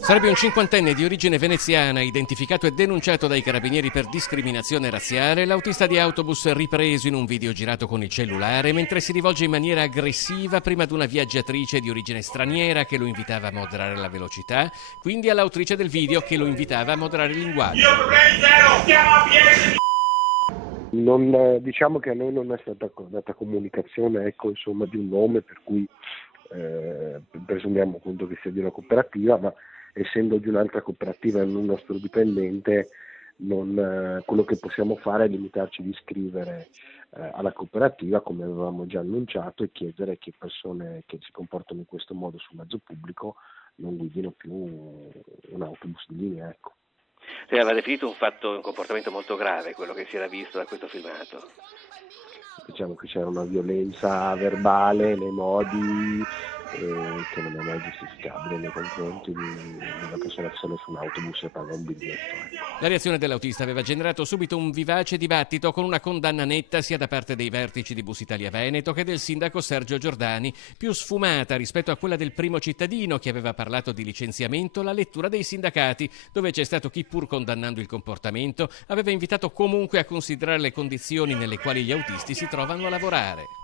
Sarebbe un cinquantenne di origine veneziana, identificato e denunciato dai carabinieri per discriminazione razziale, l'autista di autobus ripreso in un video girato con il cellulare mentre si rivolge in maniera aggressiva prima ad una viaggiatrice di origine straniera che lo invitava a moderare la velocità, quindi all'autrice del video che lo invitava a moderare il linguaggio. Io problemi zero, stiamo a piedi. Diciamo che a noi non è stata data comunicazione, insomma, di un nome, per cui presumiamo appunto che sia di una cooperativa, ma essendo di un'altra cooperativa e non un nostro dipendente, quello che possiamo fare è limitarci di scrivere alla cooperativa, come avevamo già annunciato, e chiedere che persone che si comportano in questo modo sul mezzo pubblico non guidino più un autobus di linea, ecco. Aveva definito un comportamento molto grave quello che si era visto da questo filmato. Diciamo che c'era una violenza verbale nei modi che non è mai giustificabile nei confronti di una persona che sale su un autobus e paga un biglietto. La reazione dell'autista aveva generato subito un vivace dibattito con una condanna netta sia da parte dei vertici di Bus Italia Veneto che del sindaco Sergio Giordani, più sfumata rispetto a quella del primo cittadino che aveva parlato di licenziamento, la lettura dei sindacati, dove c'è stato chi, pur condannando il comportamento, aveva invitato comunque a considerare le condizioni nelle quali gli autisti si trovano a lavorare.